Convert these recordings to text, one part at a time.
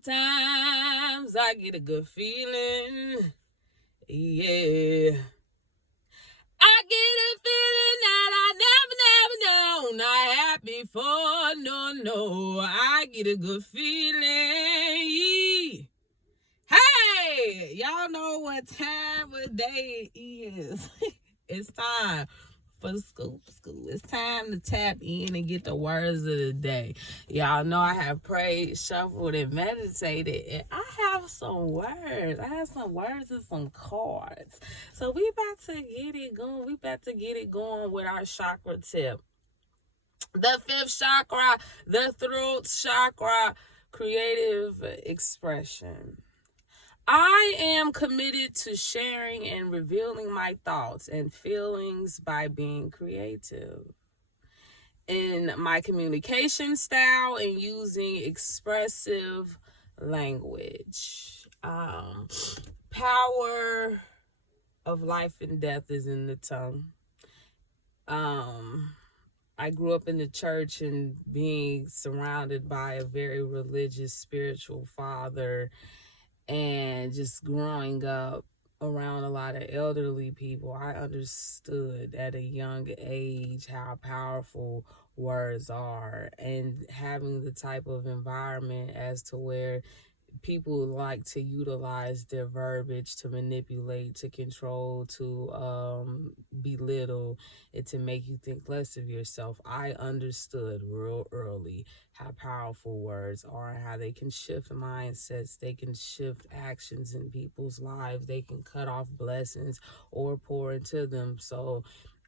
Sometimes I get a good feeling, yeah. I get a feeling that I never known I had before, no. I get a good feeling. Hey, y'all know what time of day it is. It's time for the school. It's time to tap in and get the words of the day. Y'all know I have prayed, shuffled, and meditated, and I have some words. I have some words and some cards. So we about to get it going. We about to get it going with our chakra tip. The fifth chakra, the throat chakra, creative expression. I am committed to sharing and revealing my thoughts and feelings by being creative in my communication style and using expressive language. Power of life and death is in the tongue. I grew up in the church and being surrounded by a very religious, spiritual father, and just growing up around a lot of elderly people, I understood at a young age how powerful words are, and having the type of environment as to where people like to utilize their verbiage to manipulate, to control, to belittle, and to make you think less of yourself. I understood real early how powerful words are, and how they can shift mindsets, they can shift actions in people's lives, they can cut off blessings or pour into them. So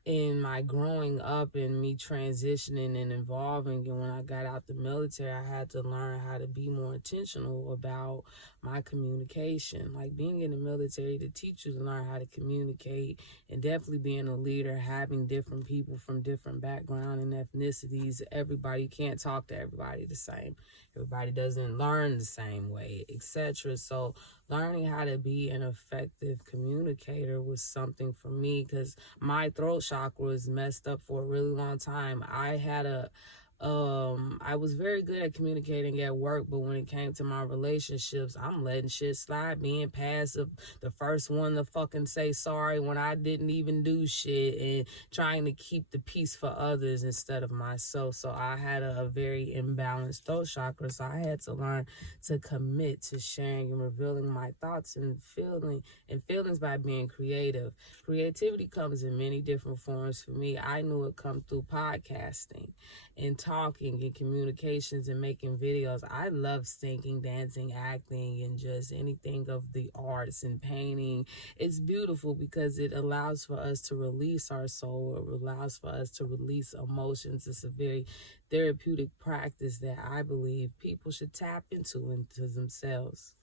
in my growing up and me transitioning and evolving, and when I got out the military, I had to learn how to be more intentional about my communication. Like being in the military, the teachers learn how to communicate, and definitely being a leader, having different people from different backgrounds and ethnicities. Everybody can't talk to everybody the same. Everybody doesn't learn the same way, etc. So learning how to be an effective communicator was something for me, because my throat chakra was messed up for a really long time. I was very good at communicating at work, but when it came to my relationships, I'm letting shit slide, being passive, the first one to fucking say sorry when I didn't even do shit, and trying to keep the peace for others instead of myself. So I had a very imbalanced throat chakra, so I had to learn to commit to sharing and revealing my thoughts and feelings by being creative. Creativity comes in many different forms for me. I knew it come through podcasting and talking and communications and making videos. I love singing, dancing, acting, and just anything of the arts and painting. It's beautiful because it allows for us to release our soul. It allows for us to release emotions. It's a very therapeutic practice that I believe people should tap into themselves.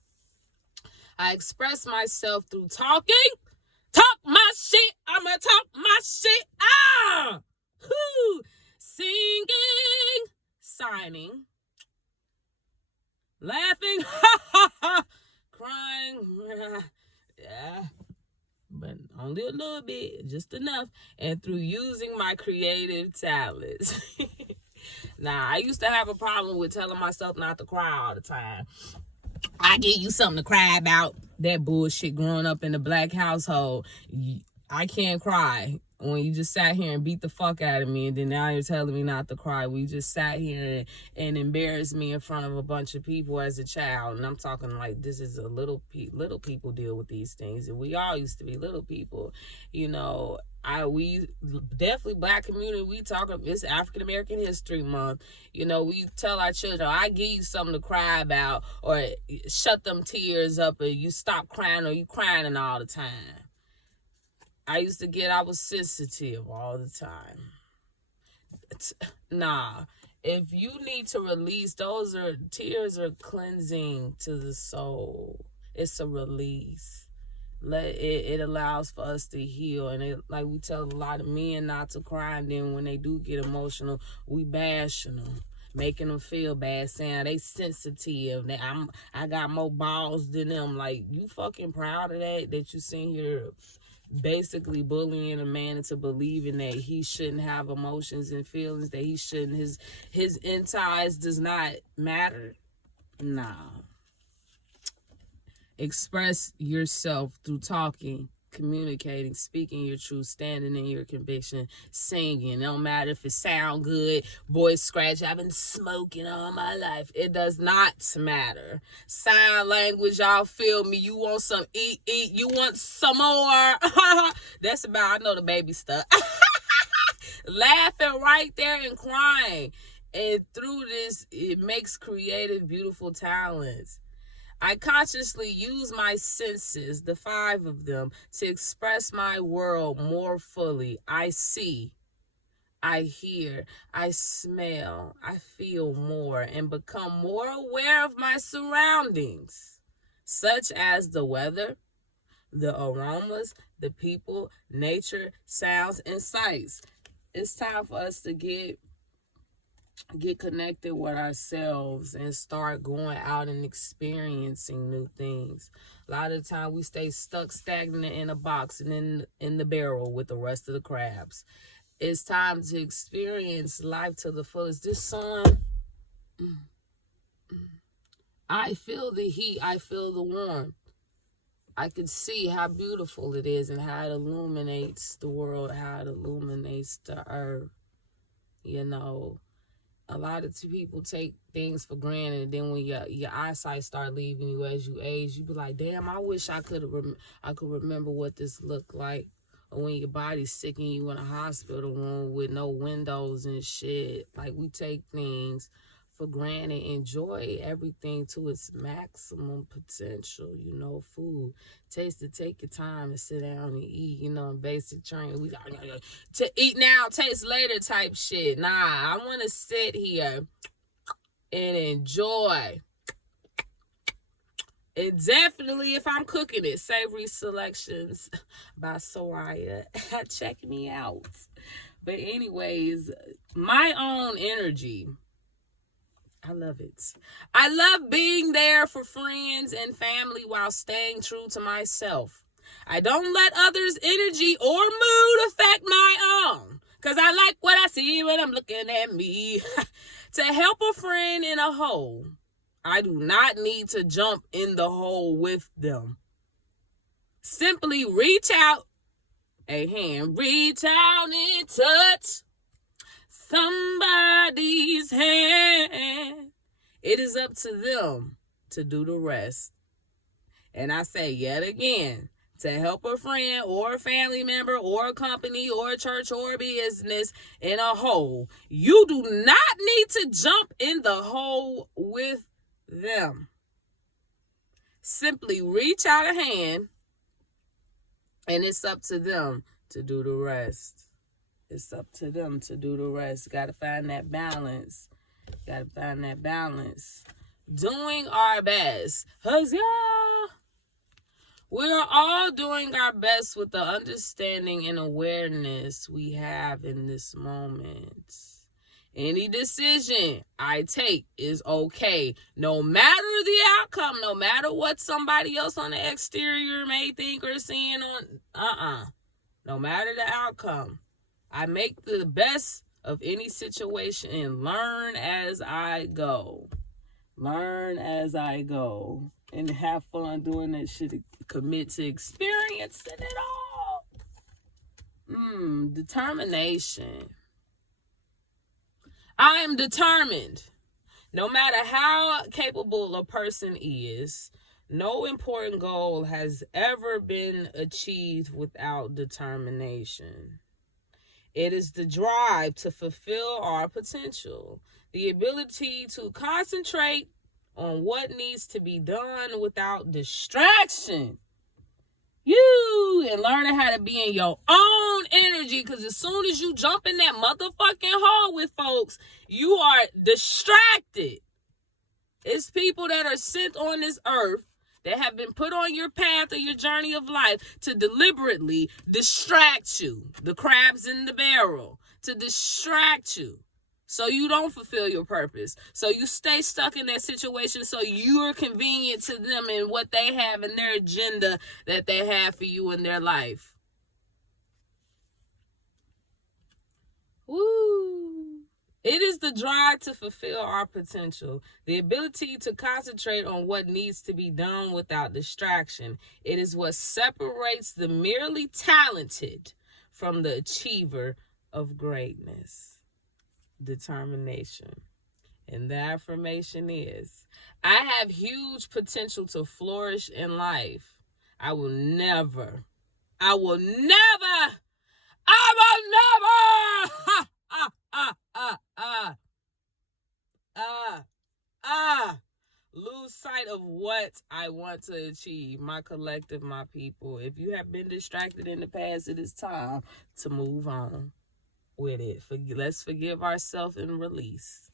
I express myself through talking. Talk my shit. I'ma talk my shit. Whoo! Singing, signing, laughing, crying, yeah, but only a little bit, just enough, and through using my creative talents. Now, I used to have a problem with telling myself not to cry all the time. I give you something to cry about. That bullshit growing up in the black household. I can't cry. When you just sat here and beat the fuck out of me, and then now you're telling me not to cry. We just sat here and embarrassed me in front of a bunch of people as a child. And I'm talking like this is a little people deal with these things. And we all used to be little people. You know, we definitely black community, we talk, it's African American History Month. You know, we tell our children, I give you something to cry about, or shut them tears up, or you stop crying, or you crying all the time. I was sensitive all the time. Nah, if you need to release, tears are cleansing to the soul. It's a release. It allows for us to heal, and like we tell a lot of men not to cry, and then when they do get emotional, we bashing them, making them feel bad, saying they sensitive. I got more balls than them. Like, you fucking proud of that you sitting here basically bullying a man into believing that he shouldn't have emotions and feelings, that he shouldn't, his insides does not matter? Nah. Express yourself through talking, communicating, speaking your truth, standing in your conviction, singing. It don't matter if it sound good, voice scratch. I've been smoking all my life. It does not matter. Sign language, y'all feel me. You want some eat. You want some more. That's about, I know the baby stuff. Laughing right there and crying. And through this, it makes creative, beautiful talents. I consciously use my senses, the 5 of them, to express my world more fully. I see, I hear, I smell, I feel more, and become more aware of my surroundings, such as the weather, the aromas, the people, nature, sounds, and sights. It's time for us to get connected with ourselves and start going out and experiencing new things. A lot of the time we stay stuck stagnant in a box and in the barrel with the rest of the crabs. It's time to experience life to the fullest. This sun, I feel the heat, I feel the warmth. I can see how beautiful it is and how it illuminates the world, how it illuminates the earth. You know, a lot of people take things for granted, and then when your eyesight start leaving you as you age, you be like, damn, I wish I could remember what this looked like. Or when your body's sick and you in a hospital room with no windows and shit. Like, we take things for granted. Enjoy everything to its maximum potential. You know, food. Taste it, take your time and sit down and eat. You know, in basic training, we got to eat now, taste later type shit. Nah, I want to sit here and enjoy. And definitely, if I'm cooking it, Savory Selections by Soraya. Check me out. But anyways, my own energy. I love it. I love being there for friends and family while staying true to myself. I don't let others' energy or mood affect my own, because I like what I see when I'm looking at me. To help a friend in a hole, I do not need to jump in the hole with them. Simply reach out a hand, reach out and touch somebody's hand. It is up to them to do the rest. And I say yet again, to help a friend or a family member or a company or a church or a business in a hole, you do not need to jump in the hole with them. Simply reach out a hand, and it's up to them to do the rest. It's up to them to do the rest. Got to find that balance. Got to find that balance. Doing our best. Because, yeah, we're all doing our best with the understanding and awareness we have in this moment. Any decision I take is okay, no matter the outcome, no matter what somebody else on the exterior may think or seeing on, no matter the outcome. I make the best of any situation and learn as I go. Learn as I go. And have fun doing that shit. Commit to experiencing it all. Determination. I am determined. No matter how capable a person is, no important goal has ever been achieved without determination. It is the drive to fulfill our potential, the ability to concentrate on what needs to be done without distraction. And learning how to be in your own energy, because as soon as you jump in that motherfucking hole with folks, you are distracted. It's people that are sent on this earth that have been put on your path or your journey of life to deliberately distract you. The crabs in the barrel. To distract you. So you don't fulfill your purpose. So you stay stuck in that situation so you're convenient to them and what they have in their agenda that they have for you in their life. Woo. It is the drive to fulfill our potential, the ability to concentrate on what needs to be done without distraction. It is what separates the merely talented from the achiever of greatness. Determination. And the affirmation is, I have huge potential to flourish in life. I will never, ha, lose sight of what I want to achieve. My collective, my people. If you have been distracted in the past, it is time to move on with it. Let's forgive ourselves and release.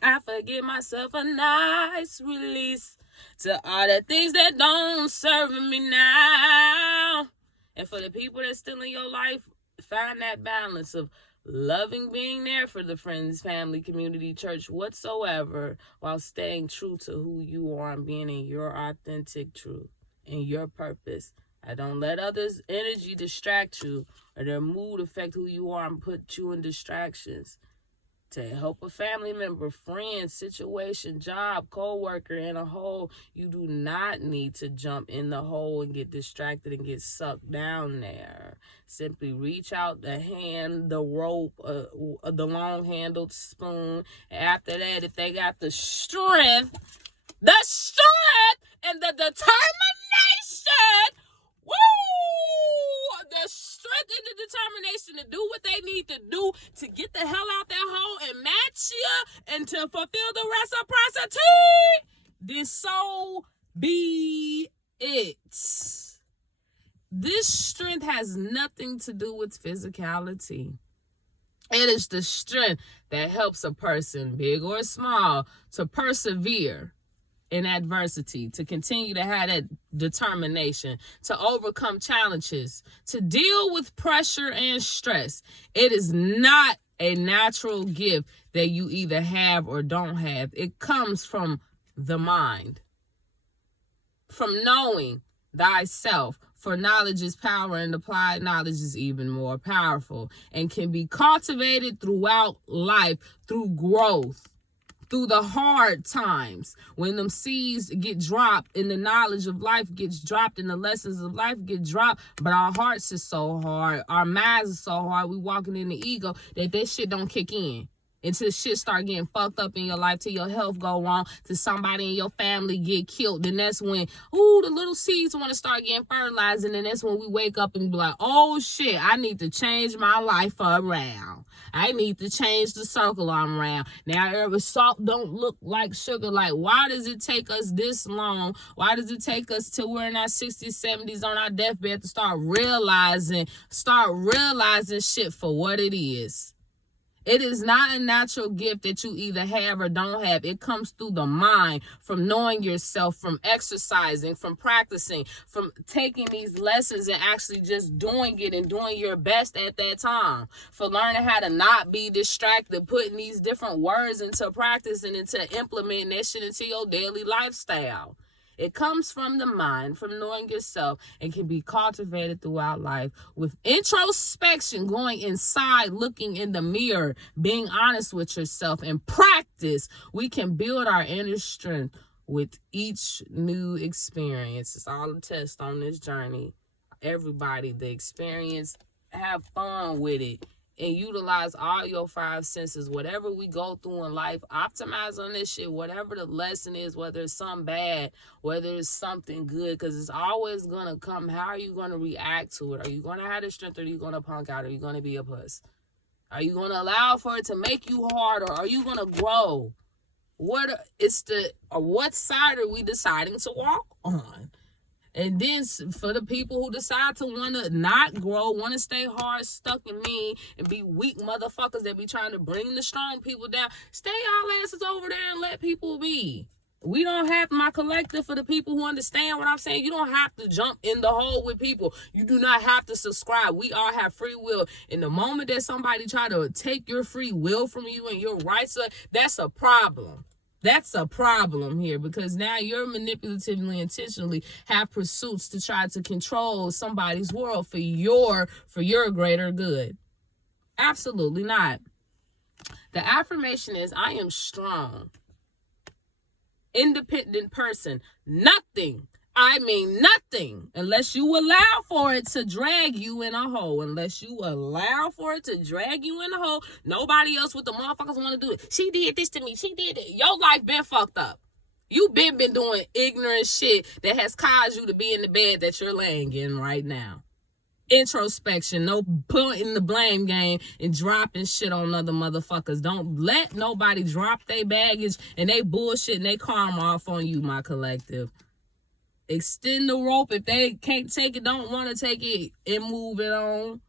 I forgive myself a nice release to all the things that don't serve me now. And for the people that's still in your life, find that balance of loving being there for the friends, family, community, church, whatsoever, while staying true to who you are and being in your authentic truth and your purpose. I don't let others' energy distract you or their mood affect who you are and put you in distractions. To help a family member, friend, situation, job, co-worker in a hole, you do not need to jump in the hole and get distracted and get sucked down there. Simply reach out the hand, the rope, the long-handled spoon. After that, if they got the strength and the determination, woo! The strength and the determination to do what they need to do to get the hell out that hole and match you and to fulfill the reciprocity, then so be it. This strength has nothing to do with physicality. It is the strength that helps a person, big or small, to persevere in adversity, to continue to have that determination, to overcome challenges, to deal with pressure and stress. It is not a natural gift that you either have or don't have. It comes from the mind, from knowing thyself. For knowledge is power, and applied knowledge is even more powerful and can be cultivated throughout life through growth. Through the hard times, when them seeds get dropped and the knowledge of life gets dropped and the lessons of life get dropped, but our hearts is so hard, our minds is so hard, we walking in the ego that shit don't kick in. Until shit start getting fucked up in your life, till your health go wrong, till somebody in your family get killed. Then that's when, the little seeds want to start getting fertilized. And then that's when we wake up and be like, oh shit, I need to change my life around. I need to change the circle I'm around. Now, salt don't look like sugar. Like, why does it take us this long? Why does it take us till we're in our 60s, 70s on our deathbed to start realizing shit for what it is? It is not a natural gift that you either have or don't have. It comes through the mind, from knowing yourself, from exercising, from practicing, from taking these lessons and actually just doing it and doing your best at that time. For learning how to not be distracted, putting these different words into practice and into implementing that shit into your daily lifestyle. It comes from the mind, from knowing yourself, and can be cultivated throughout life with introspection, going inside, looking in the mirror, being honest with yourself, and practice. We can build our inner strength with each new experience. It's all a test on this journey. Everybody, the experience, have fun with it. And utilize all your 5 senses. Whatever we go through in life, optimize on this shit. Whatever the lesson is, whether it's something bad, whether it's something good, because it's always going to come. How are you going to react to it? Are you going to have the strength, or are you going to punk out? Are you going to be a puss? Are you going to allow for it to make you hard, or are you going to grow? What side are we deciding to walk on? And then for the people who decide to want to not grow, want to stay hard, stuck in me, and be weak motherfuckers that be trying to bring the strong people down, stay y'all asses over there and let people be. We don't have, my collective, for the people who understand what I'm saying, you don't have to jump in the hole with people. You do not have to subscribe. We all have free will. In the moment that somebody try to take your free will from you and your rights, that's a problem. That's a problem here, because now you're manipulatively, intentionally have pursuits to try to control somebody's world for your greater good. Absolutely not. The affirmation is, I am strong, independent person. Nothing, I mean nothing, unless you allow for it to drag you in a hole. Unless you allow for it to drag you in a hole, nobody else with the motherfuckers want to do it. She did this to me. She did it. Your life been fucked up. You been doing ignorant shit that has caused you to be in the bed that you're laying in right now. Introspection, no putting the blame game and dropping shit on other motherfuckers. Don't let nobody drop their baggage and they bullshit and they karma off on you, my collective. Extend the rope. If they can't take it, don't want to take it, and move it on.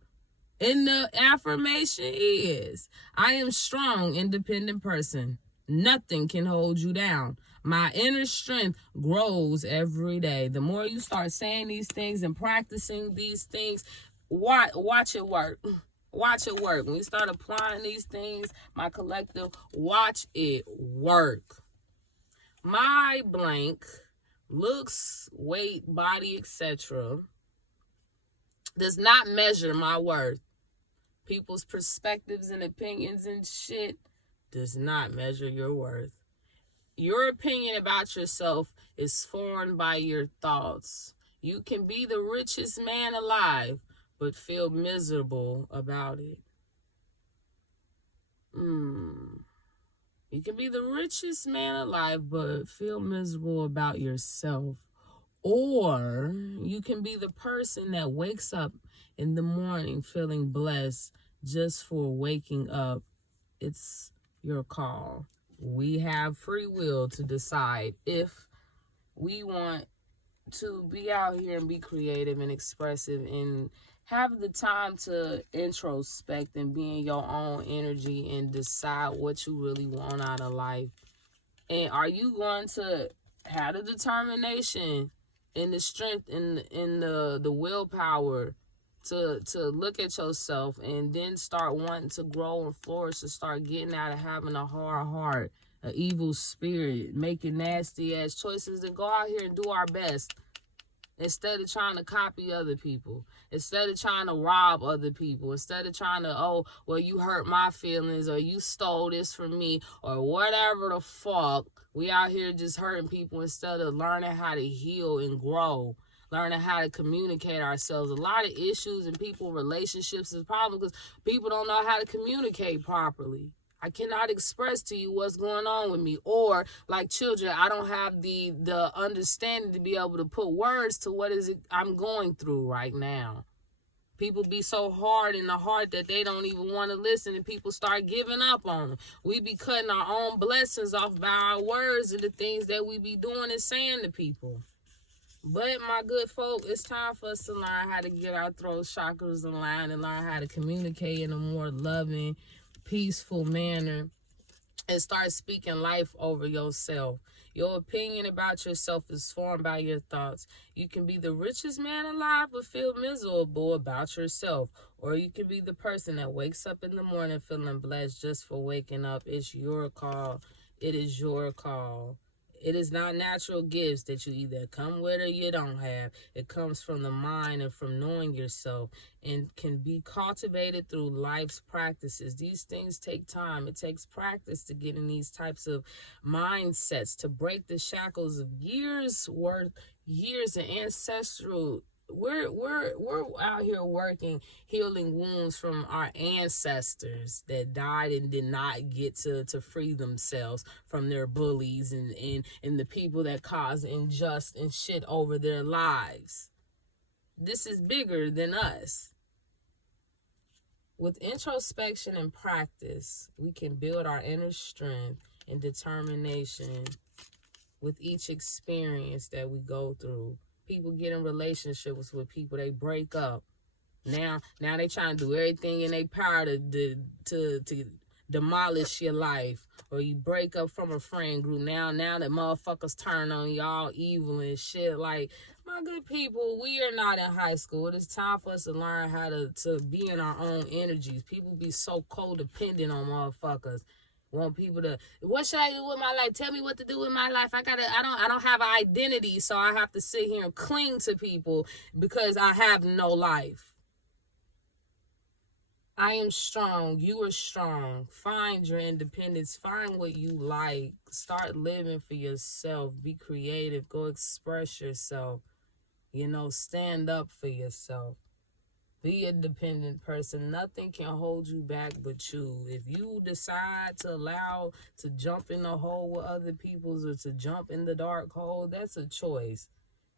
And the affirmation is, I am strong, independent person. Nothing can hold you down. My inner strength grows every day. The more you start saying these things and practicing these things, watch it work. Watch it work. When you start applying these things, my collective, watch it work. My blank, looks, weight, body, etc., does not measure my worth. People's perspectives and opinions and shit does not measure your worth. Your opinion about yourself is formed by your thoughts. You can be the richest man alive, but feel miserable about it. You can be the richest man alive, but feel miserable about yourself. Or you can be the person that wakes up in the morning feeling blessed just for waking up. It's your call. We have free will to decide if we want to be out here and be creative and expressive and have the time to introspect and be in your own energy and decide what you really want out of life. And are you going to have the determination and the strength and the willpower to look at yourself and then start wanting to grow and flourish, to start getting out of having a hard heart, an evil spirit, making nasty ass choices, and go out here and do our best instead of trying to copy other people, instead of trying to rob other people, instead of trying to, oh, well, you hurt my feelings, or you stole this from me, or whatever the fuck. We out here just hurting people instead of learning how to heal and grow, learning how to communicate ourselves. A lot of issues in people relationships is a problem because people don't know how to communicate properly. I cannot express to you what's going on with me. Or, like children, I don't have the understanding to be able to put words to what is it I'm going through right now. People be so hard in the heart that they don't even want to listen, and people start giving up on them. We be cutting our own blessings off by our words and the things that we be doing and saying to people. But, my good folk, it's time for us to learn how to get our throat chakras in line and learn how to communicate in a more loving, peaceful manner and start speaking life over yourself. Your opinion about yourself is formed by your thoughts. You can be the richest man alive but feel miserable about yourself. Or you can be the person that wakes up in the morning feeling blessed just for waking up. It's your call. It is your call. It is not natural gifts that you either come with or you don't have. It comes from the mind and from knowing yourself, and can be cultivated through life's practices. These things take time. It takes practice to get in these types of mindsets, to break the shackles of years of ancestral. We're out here working, healing wounds from our ancestors that died and did not get to free themselves from their bullies and the people that cause injustice and shit over their lives. This is bigger than us. With introspection and practice, we can build our inner strength and determination with each experience that we go through. People get in relationships with people, they break up. Now they trying to do everything in their power to demolish your life. Or you break up from a friend group. Now that motherfuckers turn on y'all evil and shit. Like, my good people, we are not in high school. It is time for us to learn how to be in our own energies. People be so codependent on motherfuckers. Want people to, what should I do with my life? Tell me what to do with my life. I don't have an identity, so I have to sit here and cling to people because I have no life. I am strong. You are strong. Find your independence. Find what you like. Start living for yourself. Be creative. Go express yourself. Stand up for yourself. Be a dependent person. Nothing can hold you back but you. If you decide to allow to jump in the hole with other people's or to jump in the dark hole, that's a choice.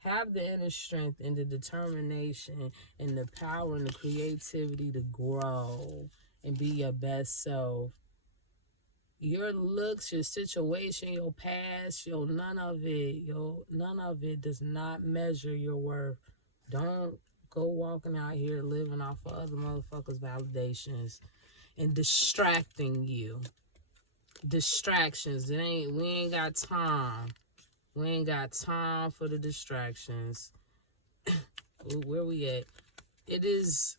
Have the inner strength and the determination and the power and the creativity to grow and be your best self. Your looks, your situation, your past, none of it does not measure your worth. Don't go walking out here living off of other motherfuckers' validations and distracting you. Distractions. We ain't got time. We ain't got time for the distractions. Where we at? It is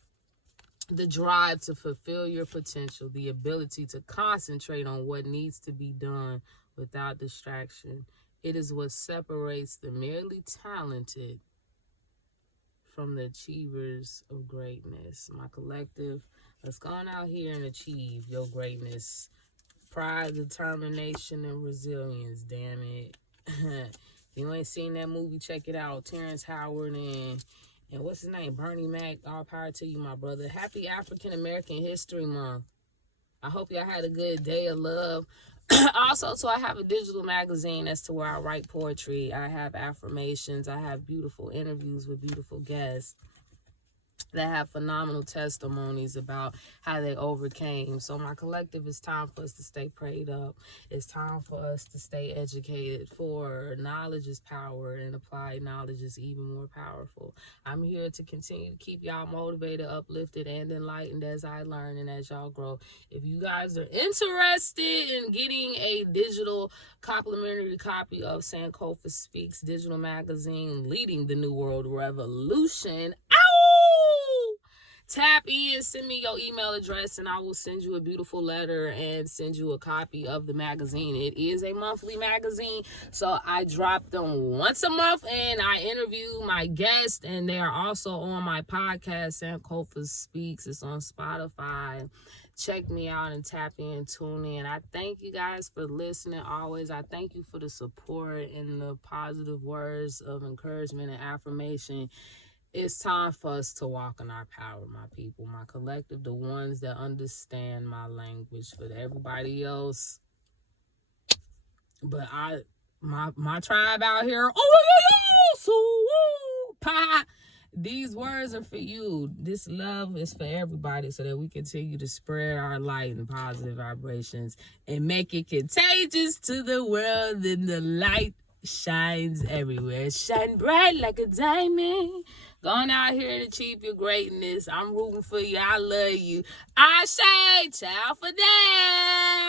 the drive to fulfill your potential, the ability to concentrate on what needs to be done without distraction. It is what separates the merely talented from the achievers of greatness. My collective, let's go on out here and achieve your greatness. Pride, determination, and resilience, damn it. If you ain't seen that movie, check it out. Terrence Howard and what's his name? Bernie Mac. All power to you, my brother. Happy African American History Month. I hope y'all had a good day of love. Also, I have a digital magazine as to where I write poetry. I have affirmations. I have beautiful interviews with beautiful guests that have phenomenal testimonies about how they overcame. So my collective, it's time for us to stay prayed up. It's time for us to stay educated, for knowledge is power and applied knowledge is even more powerful. I'm here to continue to keep y'all motivated, uplifted, and enlightened as I learn and as y'all grow. If you guys are interested in getting a digital complimentary copy of Sankofa Speaks digital magazine, Leading the New World Revolution, tap in, send me your email address, and I will send you a beautiful letter and send you a copy of the magazine. It is a monthly magazine, so I drop them once a month, and I interview my guests, and they are also on my podcast, Sankofa Speaks. It's on Spotify. Check me out and tap in, tune in. I thank you guys for listening always. I thank you for the support and the positive words of encouragement and affirmation. It's time for us to walk in our power, my people, my collective, the ones that understand my language. For everybody else, but my tribe out here, these words are for you. This love is for everybody so that we continue to spread our light and positive vibrations and make it contagious to the world, and the light shines everywhere. Shine bright like a diamond. Going out here and achieve your greatness. I'm rooting for you. I love you. I say, ciao for now.